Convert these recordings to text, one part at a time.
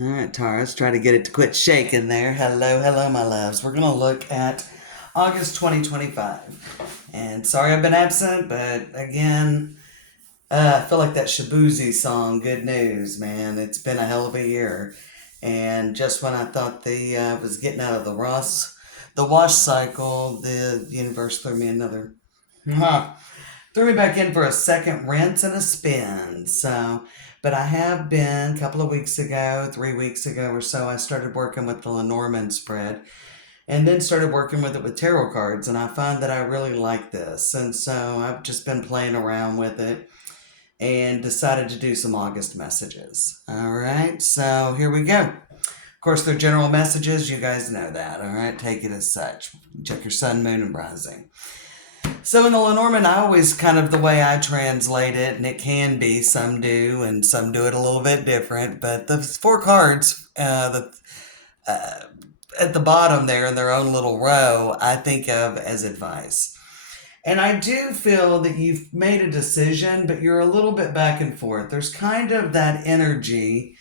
All right, Taurus, try to get it to quit shaking there. Hello, hello, my loves. We're going to look at August 2025. And sorry I've been absent, but again, I feel like that Shabuzi song, Good News, man. It's been a hell of a year. And just when I thought the was getting out of the wash cycle, the universe threw me another. Threw me back in for a second rinse and a spin. But I have been a couple of weeks ago, 3 weeks ago or so, I started working with the Lenormand spread and then started working with it with tarot cards. And I find that I really like this. And so I've just been playing around with it and decided to do some August messages. All right, so here we go. Of course, they're general messages. You guys know that. All right, take it as such. Check your sun, moon, and rising. So in the Lenormand, I always kind of the way I translate it, and it can be, some do, and some do it a little bit different. But the four cards at the bottom there in their own little row, I think of as advice. And I do feel that you've made a decision, but you're a little bit back and forth. There's kind of that energy.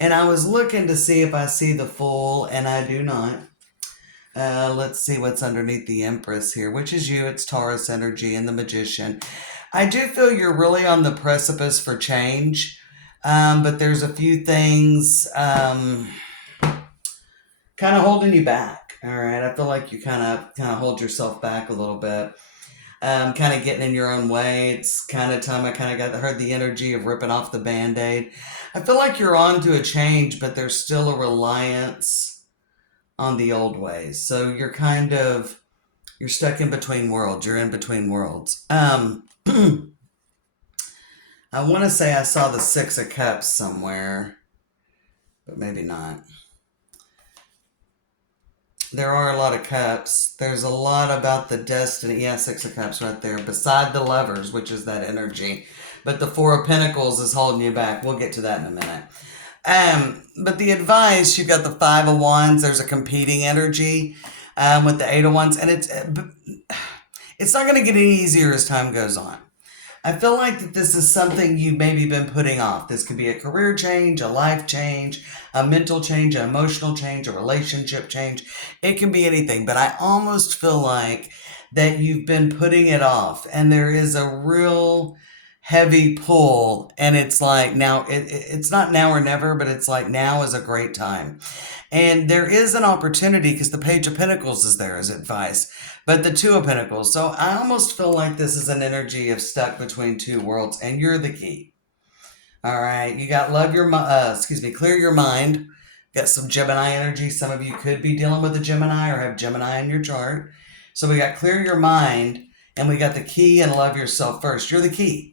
And I was looking to see if I see the Fool, and I do not. Let's see what's underneath the Empress here, which is you. It's Taurus energy and the Magician. I do feel you're really on the precipice for change, but there's a few things kind of holding you back. All right, I feel like you kind of hold yourself back a little bit. Kind of getting in your own way. It's kind of time I kind of heard the energy of ripping off the Band-Aid. I feel like you're on to a change, but there's still a reliance on the old ways. So you're stuck in between worlds. You're in between worlds. I want to say I saw the Six of Cups somewhere, but maybe not. There are a lot of cups. There's a lot about the destiny. Yeah, Six of Cups right there. Beside the Lovers, which is that energy. But the Four of Pentacles is holding you back. We'll get to that in a minute. But the advice, you've got the Five of Wands. There's a competing energy with the Eight of Wands. And it's not going to get any easier as time goes on. I feel like that this is something you've maybe been putting off. This could be a career change, a life change, a mental change, an emotional change, a relationship change. It can be anything, but I almost feel like that you've been putting it off, and there is a real heavy pull, and it's like now, it's not now or never, but it's like now is a great time. And there is an opportunity because the Page of Pentacles is there as advice, but the Two of Pentacles. So I almost feel like this is an energy of stuck between two worlds, and you're the key. All right, you got clear your mind. Got some Gemini energy. Some of you could be dealing with a Gemini or have Gemini in your chart. So we got clear your mind, and we got the key and love yourself first. You're the key.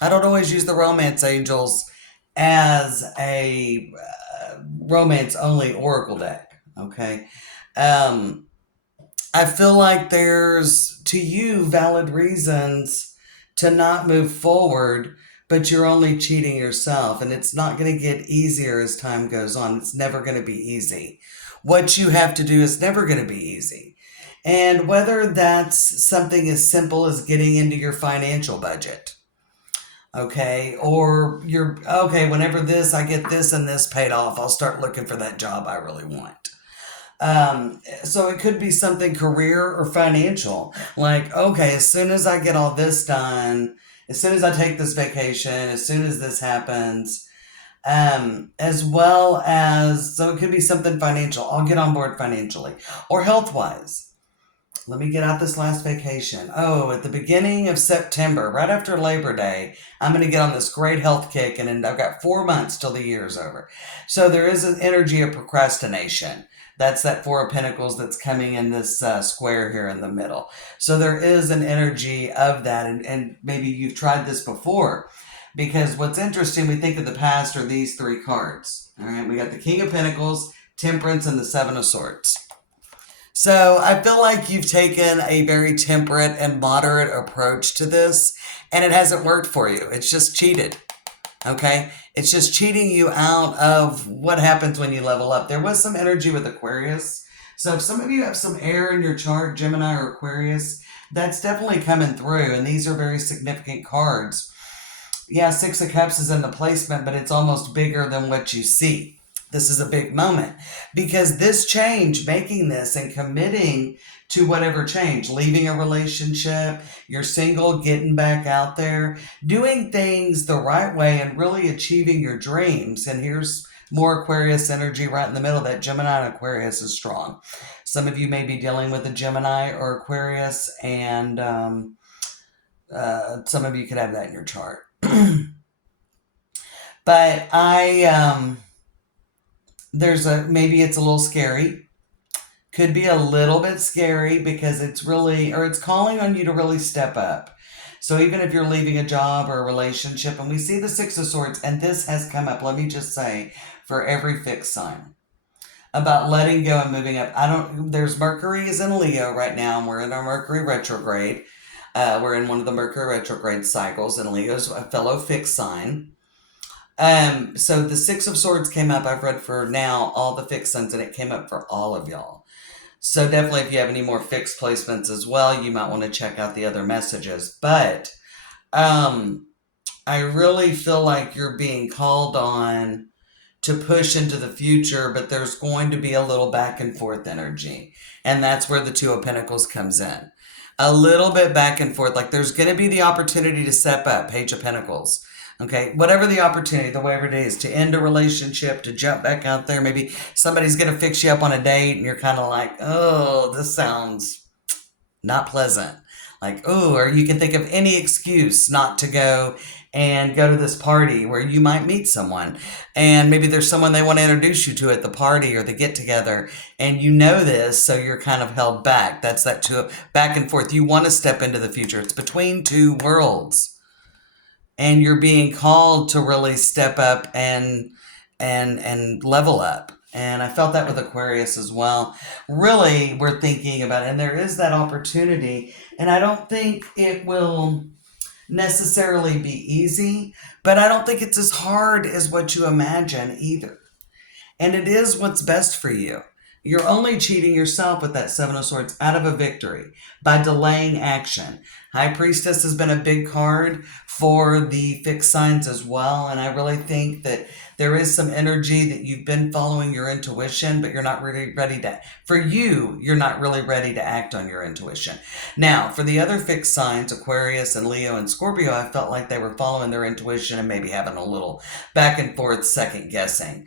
I don't always use the romance angels as a romance only oracle deck. Okay. I feel like there's, to you, valid reasons to not move forward, but you're only cheating yourself, and it's not going to get easier as time goes on. It's never going to be easy. What you have to do is never going to be easy. And whether that's something as simple as getting into your financial budget, okay, or whenever I get this and this paid off, I'll start looking for that job I really want. So it could be something career or financial. Like, okay, as soon as I get all this done, as soon as I take this vacation, as soon as this happens, as well as, so it could be something financial. I'll get on board financially or health wise. Let me get out this last vacation. Oh, at the beginning of September, right after Labor Day, I'm going to get on this great health kick, and I've got 4 months till the year's over. So there is an energy of procrastination. That's that Four of Pentacles that's coming in this square here in the middle. So there is an energy of that, and maybe you've tried this before, because what's interesting, we think of the past are these three cards. All right, we got the King of Pentacles, Temperance, and the Seven of Swords. So I feel like you've taken a very temperate and moderate approach to this, and it hasn't worked for you. It's just cheated. Okay? It's just cheating you out of what happens when you level up. There was some energy with Aquarius. So if some of you have some air in your chart, Gemini or Aquarius, that's definitely coming through, and these are very significant cards. Yeah, Six of Cups is in the placement, but it's almost bigger than what you see. This is a big moment because this change, making this and committing to whatever change, leaving a relationship, you're single, getting back out there, doing things the right way and really achieving your dreams. And here's more Aquarius energy right in the middle. That Gemini and Aquarius is strong. Some of you may be dealing with a Gemini or Aquarius, and some of you could have that in your chart. But there's maybe it's a little scary. Could be a little bit scary because it's calling on you to really step up. So even if you're leaving a job or a relationship, and we see the Six of Swords, and this has come up, let me just say, for every fixed sign about letting go and moving up. There's Mercury is in Leo right now, and we're in our Mercury retrograde. We're in one of the Mercury retrograde cycles, and Leo's a fellow fixed sign. So the Six of Swords came up. I've read for now all the fixed signs, and it came up for all of y'all. So definitely, if you have any more fixed placements as well, you might want to check out the other messages. But I really feel like you're being called on to push into the future, but there's going to be a little back and forth energy. And that's where the Two of Pentacles comes in. A little bit back and forth. Like there's going to be the opportunity to step up, Page of Pentacles. Okay, whatever the opportunity, the whatever it is, to end a relationship, to jump back out there. Maybe somebody's going to fix you up on a date and you're kind of like, oh, this sounds not pleasant. Like, oh, or you can think of any excuse not to go and go to this party where you might meet someone. And maybe there's someone they want to introduce you to at the party or the get together. And you know this, so you're kind of held back. That's that two back and forth. You want to step into the future. It's between two worlds. And you're being called to really step up and level up. And I felt that with Aquarius as well. Really, we're thinking about it, and there is that opportunity. And I don't think it will necessarily be easy, but I don't think it's as hard as what you imagine either. And it is what's best for you. You're only cheating yourself with that Seven of Swords out of a victory by delaying action. High Priestess has been a big card for the fixed signs as well. And I really think that there is some energy that you've been following your intuition, but you're not really ready to, for you, you're not really ready to act on your intuition. Now, for the other fixed signs, Aquarius and Leo and Scorpio, I felt like they were following their intuition and maybe having a little back and forth second guessing.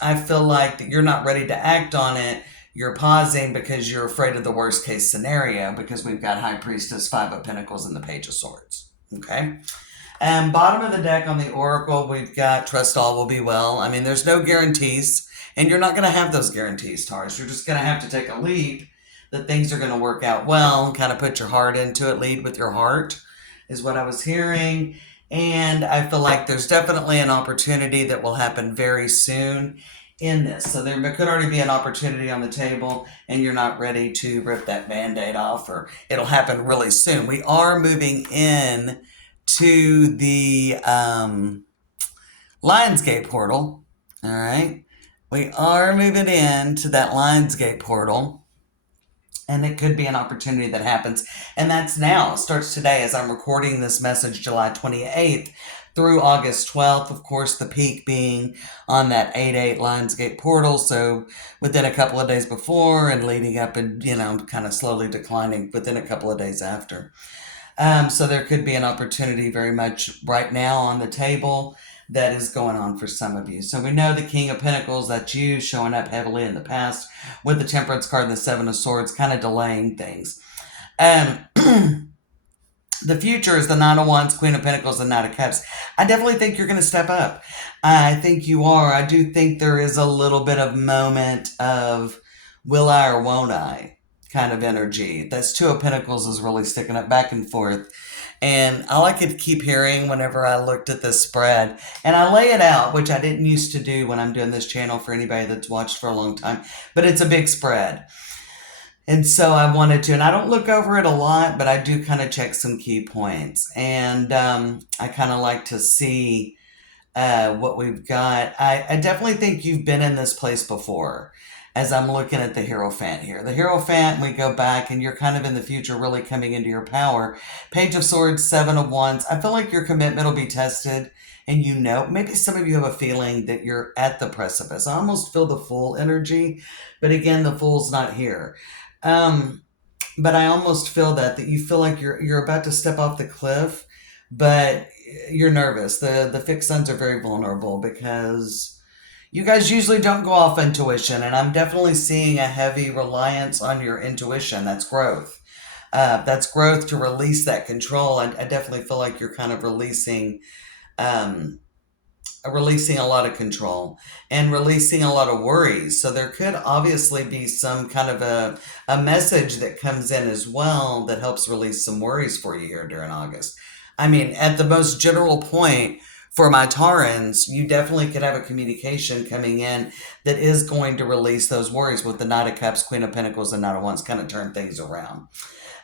I feel like that you're not ready to act on it. You're pausing because you're afraid of the worst case scenario because we've got High Priestess, Five of Pentacles, and the Page of Swords. Okay. Bottom of the deck on the Oracle, we've got Trust All Will Be Well. I mean, there's no guarantees, and you're not going to have those guarantees, Taurus. You're just going to have to take a leap that things are going to work out well and kind of put your heart into it. Lead with your heart is what I was hearing. And I feel like there's definitely an opportunity that will happen very soon in this. So there could already be an opportunity on the table and you're not ready to rip that Band-Aid off, or it'll happen really soon. We are moving in to the Lionsgate portal. All right. We are moving into that Lionsgate portal. And it could be an opportunity that happens. And that's now. It starts today as I'm recording this message, July 28th through August 12th. Of course, the peak being on that 8/8 Lionsgate portal. So within a couple of days before and leading up and, kind of slowly declining within a couple of days after. So there could be an opportunity very much right now on the table that is going on for some of you. So we know the King of Pentacles, that's you, showing up heavily in the past with the Temperance card and the Seven of Swords, kind of delaying things. The future is the Nine of Wands, Queen of Pentacles, and Knight of Cups. I definitely think you're going to step up. I think you are. I do think there is a little bit of moment of will I or won't I kind of energy. That's Two of Pentacles is really sticking up back and forth. And all I could keep hearing whenever I looked at this spread, and I lay it out, which I didn't used to do when I'm doing this channel for anybody that's watched for a long time, but it's a big spread. And so I wanted to, and I don't look over it a lot, but I do kind of check some key points. And I kind of like to see what we've got. I definitely think you've been in this place before. as I'm looking at the Hierophant here. The Hierophant, we go back and you're kind of in the future, really coming into your power. Page of Swords, Seven of Wands. I feel like your commitment will be tested, and maybe some of you have a feeling that you're at the precipice. I almost feel the Fool energy, but again, the Fool's not here. Um, but I almost feel that you feel like you're about to step off the cliff, but you're nervous. The fixed signs are very vulnerable because you guys usually don't go off intuition, and I'm definitely seeing a heavy reliance on your intuition. That's growth. That's growth to release that control. I definitely feel like you're kind of um, releasing a lot of control and releasing a lot of worries. So there could obviously be some kind of a message that comes in as well that helps release some worries for you here during August. I mean, at the most general point for my Taurans, you definitely could have a communication coming in that is going to release those worries with the Knight of Cups, Queen of Pentacles, and Knight of Wands, kind of turn things around.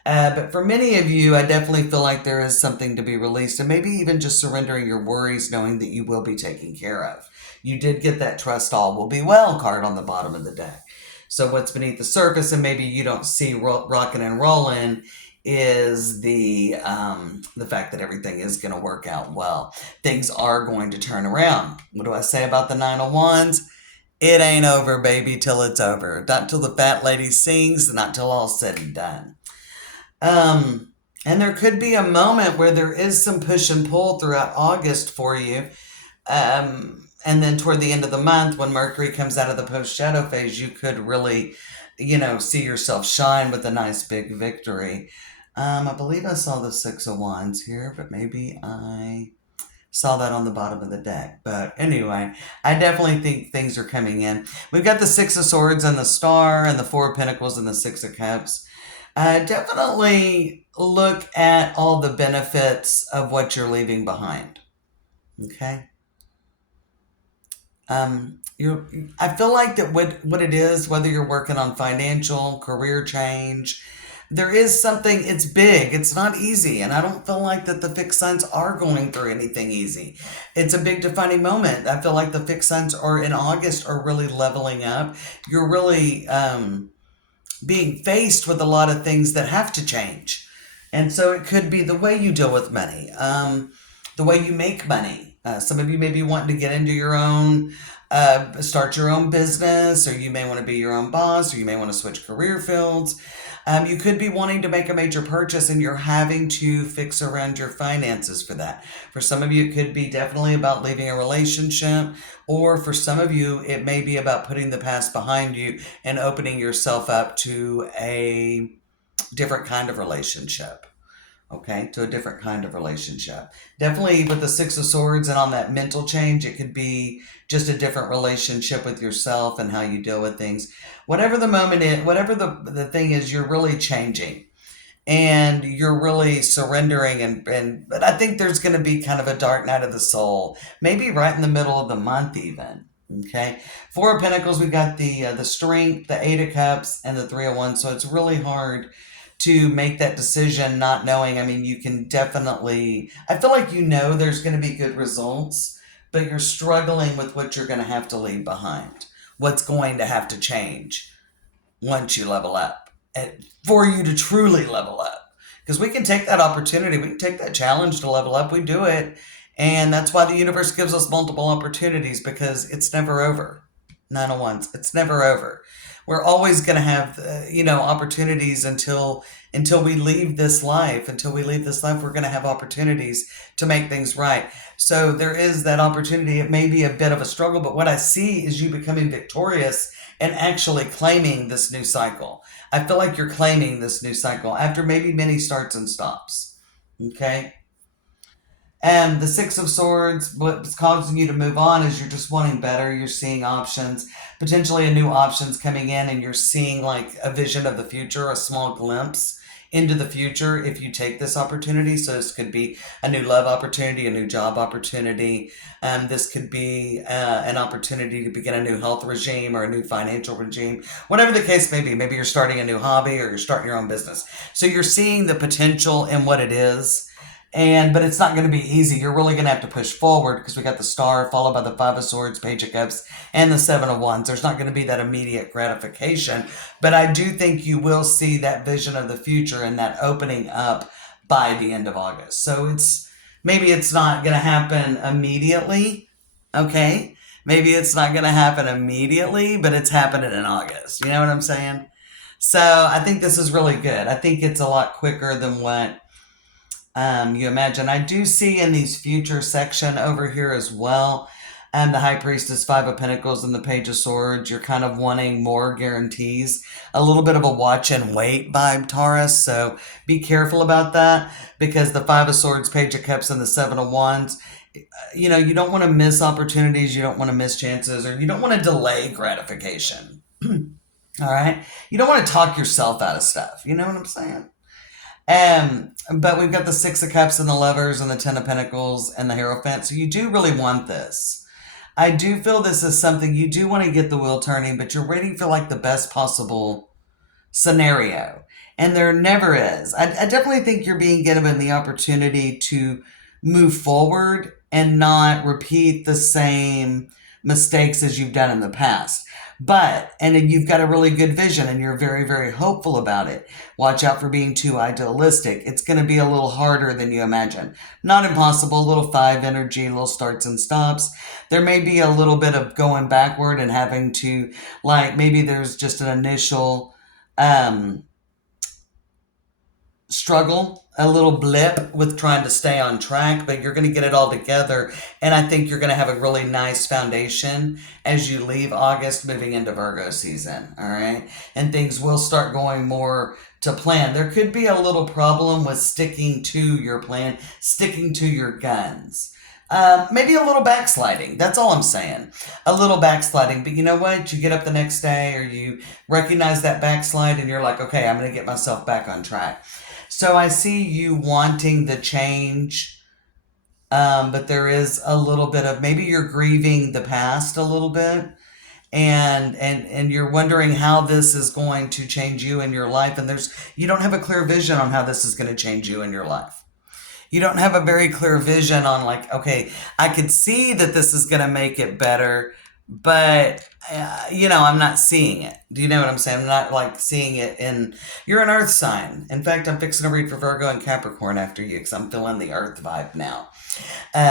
But for many of you, I definitely feel like there is something to be released, and maybe even just surrendering your worries, knowing that you will be taken care of. You did get that trust all will be well card on the bottom of the deck. So what's beneath the surface, and maybe you don't see rocking and rolling, is the fact that everything is going to work out well. Things are going to turn around. What do I say about the Nine of Wands? It ain't over, baby, till it's over. Not till the fat lady sings, not till all's said and done. And there could be a moment where there is some push and pull throughout August for you. And then toward the end of the month, when Mercury comes out of the post shadow phase, you could really, see yourself shine with a nice big victory. I believe I saw the Six of Wands here, but maybe I saw that on the bottom of the deck. But anyway, I definitely think things are coming in. We've got the Six of Swords and the Star and the Four of Pentacles and the Six of Cups. Definitely look at all the benefits of what you're leaving behind. Okay. I feel like that what it is, whether you're working on financial, career change, there is something, it's big, it's not easy, and I don't feel like that the fixed signs are going through anything easy. It's a big defining moment. I feel like the fixed signs are in August are really leveling up. You're really being faced with a lot of things that have to change. And so it could be the way you deal with money, the way you make money. Some of you may be wanting to get into your own, start your own business, or you may want to be your own boss, or you may want to switch career fields. You could be wanting to make a major purchase and you're having to fix around your finances for that. For some of you, it could be definitely about leaving a relationship, or for some of you, it may be about putting the past behind you and opening yourself up to a different kind of relationship. Okay, to a different kind of relationship. Definitely with the Six of Swords and on that mental change, it could be just a different relationship with yourself and how you deal with things. Whatever the moment is, whatever the thing is, you're really changing and you're really surrendering. But I think there's going to be kind of a dark night of the soul, maybe right in the middle of the month even. Okay, Four of Pentacles, we got the Strength, the Eight of Cups, and the Three of Wands. So it's really hard to make that decision not knowing. I mean, you can definitely, I feel like there's going to be good results, but you're struggling with what you're going to have to leave behind, what's going to have to change once you level up, and for you to truly level up. Because we can take that opportunity, we can take that challenge to level up, we do it, and that's why the universe gives us multiple opportunities, because it's never over. Nine of Wands, it's never over. We're always going to have, opportunities until we leave this life. Until we leave this life, we're going to have opportunities to make things right. So there is that opportunity. It may be a bit of a struggle, but what I see is you becoming victorious and actually claiming this new cycle. I feel like you're claiming this new cycle after maybe many starts and stops. Okay? And the Six of Swords, what's causing you to move on is you're just wanting better. You're seeing options, potentially a new options coming in, and you're seeing like a vision of the future, a small glimpse into the future if you take this opportunity. So this could be a new love opportunity, a new job opportunity. This could be an opportunity to begin a new health regime or a new financial regime, whatever the case may be. Maybe you're starting a new hobby or you're starting your own business. So you're seeing the potential in what it is. But it's not going to be easy. You're really going to have to push forward because we got the Star followed by the Five of Swords, Page of Cups, and the Seven of Wands. There's not going to be that immediate gratification, but I do think you will see that vision of the future and that opening up by the end of August. So maybe it's not going to happen immediately, okay? Maybe it's not going to happen immediately, but it's happening in August. You know what I'm saying? So I think this is really good. I think it's a lot quicker than what you imagine. I do see in these future section over here as well, the High Priestess, Five of Pentacles, and the Page of Swords. You're kind of wanting more guarantees. A little bit of a watch and wait vibe, Taurus. So be careful about that because the Five of Swords, Page of Cups, and the Seven of Wands, you know, you don't want to miss opportunities. You don't want to miss chances, or you don't want to delay gratification. All right? You don't want to talk yourself out of stuff. You know what I'm saying? But we've got the Six of Cups and the Lovers and the Ten of Pentacles and the Hierophant. So you do really want this. I do feel this is something you do want to get the wheel turning, but you're waiting for like the best possible scenario. And there never is. I definitely think you're being given the opportunity to move forward and not repeat the same mistakes as you've done in the past. And you've got a really good vision and you're very, very hopeful about it. Watch out for being too idealistic. It's going to be a little harder than you imagine. Not impossible, a little five energy, little starts and stops. There may be a little bit of going backward and having to, like, maybe there's just an initial struggle, a little blip with trying to stay on track, but you're going to get it all together. And I think you're going to have a really nice foundation as you leave August, moving into Virgo season. All right. And things will start going more to plan. There could be a little problem with sticking to your plan, sticking to your guns. Maybe a little backsliding. That's all I'm saying. A little backsliding. But you know what? You get up the next day or you recognize that backslide and you're like, okay, I'm going to get myself back on track. So I see you wanting the change, but there is a little bit of, maybe you're grieving the past a little bit, and you're wondering how this is going to change you in your life, and you don't have a clear vision on how this is going to change you in your life. You don't have a very clear vision on like, okay, I could see that this is going to make it better, but I'm not seeing it. Do you know what I'm saying? I'm not like seeing it you're an earth sign. In fact, I'm fixing to read for Virgo and Capricorn after you because I'm feeling the earth vibe now.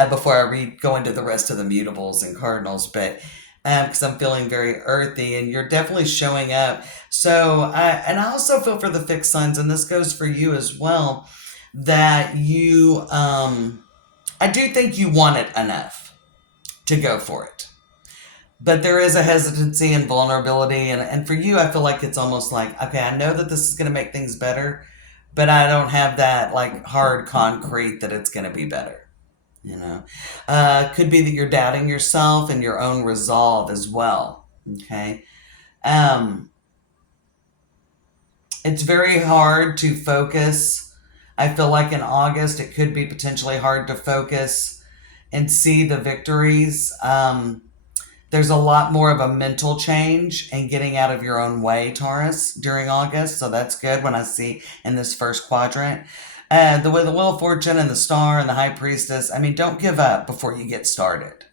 Before I go into the rest of the mutables and cardinals, but because I'm feeling very earthy and you're definitely showing up. So, I also feel for the fixed signs, and this goes for you as well, that you, I do think you want it enough to go for it. But there is a hesitancy and vulnerability. And for you, I feel like it's almost like, okay, I know that this is going to make things better, but I don't have that like hard concrete that it's going to be better. Could be that you're doubting yourself and your own resolve as well. Okay. It's very hard to focus. I feel like in August, it could be potentially hard to focus and see the victories. There's a lot more of a mental change and getting out of your own way, Taurus, during August. So that's good when I see in this first quadrant. The Wheel of Fortune and the Star and the High Priestess. I mean, don't give up before you get started.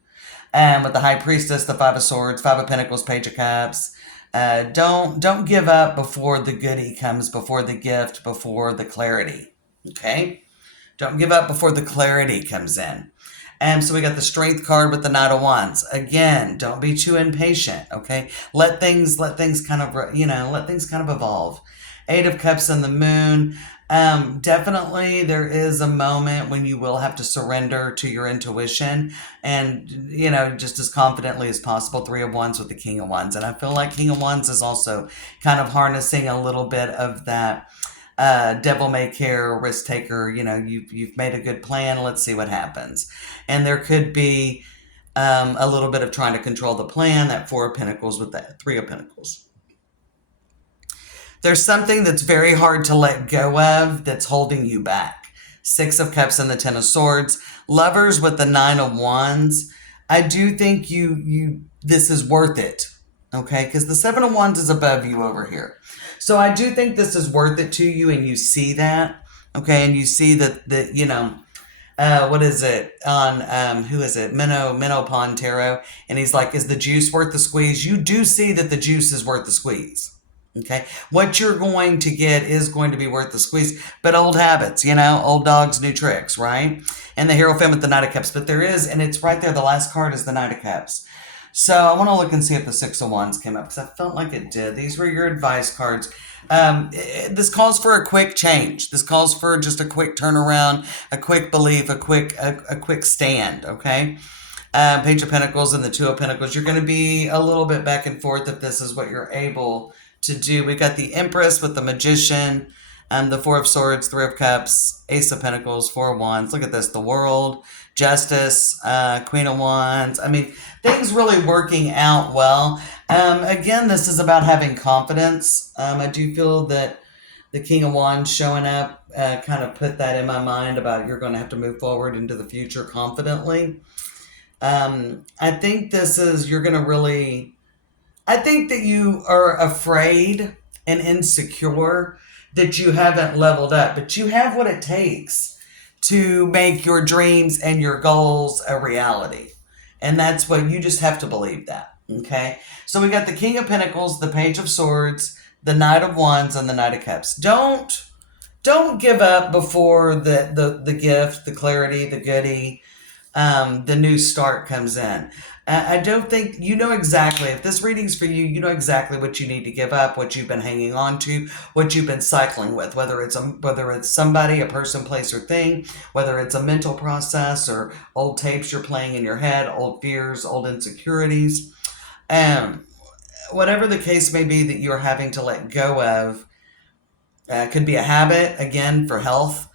With the High Priestess, the Five of Swords, Five of Pentacles, Page of Cups. Don't give up before the goodie comes, before the gift, before the clarity. Okay? Don't give up before the clarity comes in. So we got the Strength card with the Knight of Wands. Again, don't be too impatient, okay? Let things kind of evolve. Eight of Cups and the Moon. Definitely there is a moment when you will have to surrender to your intuition and, just as confidently as possible. Three of Wands with the King of Wands. And I feel like King of Wands is also kind of harnessing a little bit of that devil may care, risk taker, you've made a good plan, let's see what happens. And there could be a little bit of trying to control the plan, that Four of Pentacles with that Three of Pentacles. There's something that's very hard to let go of that's holding you back. Six of Cups and the Ten of Swords. Lovers with the Nine of Wands. I do think this is worth it, okay? Because the Seven of Wands is above you over here. So I do think this is worth it to you, and you see that, okay? And you see that what is it on who is it, Minnow Pond Tarot, and he's like, is the juice worth the squeeze? You do see that the juice is worth the squeeze. Okay, what you're going to get is going to be worth the squeeze, but old habits, old dogs, new tricks, right? And the Hierophant with the Knight of Cups, but there is, and it's right there, the last card is the Knight of Cups. So I want to look and see if the Six of Wands came up, because I felt like it did. These were your advice cards. This calls for a quick change. This calls for just a quick turnaround, a quick belief, a quick stand. Okay. Page of Pentacles and the Two of Pentacles. You're going to be a little bit back and forth if this is what you're able to do. We've got the Empress with the Magician, the Four of Swords, Three of Cups, Ace of Pentacles, Four of Wands. Look at this. The World, Justice, Queen of Wands. I mean, things really working out well. Again, this is about having confidence. I do feel that the King of Wands showing up kind of put that in my mind about you're going to have to move forward into the future confidently. I think you're going to really, I think that you are afraid and insecure that you haven't leveled up, but you have what it takes to make your dreams and your goals a reality. And that's what you just have to believe that. Okay. So we got the King of Pentacles, the Page of Swords, the Knight of Wands, and the Knight of Cups. Don't give up before the gift, the clarity, the goodie, the new start comes in. I don't think you know exactly, if this reading's for you, you know exactly what you need to give up, what you've been hanging on to, what you've been cycling with, whether it's somebody, a person, place, or thing, whether it's a mental process or old tapes you're playing in your head, old fears, old insecurities, um, whatever the case may be that you're having to let go of. Could be a habit, again, for health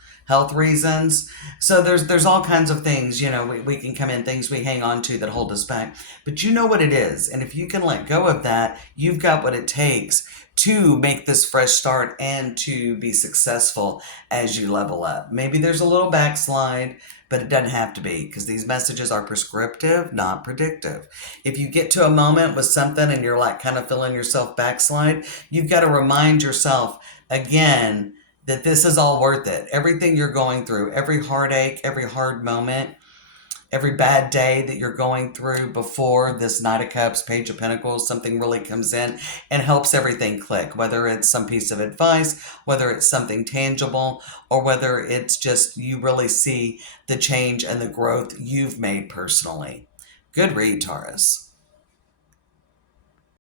reasons. So there's all kinds of things, we can come in, things we hang on to that hold us back. But you know what it is. And if you can let go of that, you've got what it takes to make this fresh start and to be successful as you level up. Maybe there's a little backslide, but it doesn't have to be, because these messages are prescriptive, not predictive. If you get to a moment with something and you're like kind of feeling yourself backslide, you've got to remind yourself again that this is all worth it. Everything you're going through, every heartache, every hard moment, every bad day that you're going through before this Knight of Cups, Page of Pentacles, something really comes in and helps everything click, whether it's some piece of advice, whether it's something tangible, or whether it's just you really see the change and the growth you've made personally. Good read, Taurus.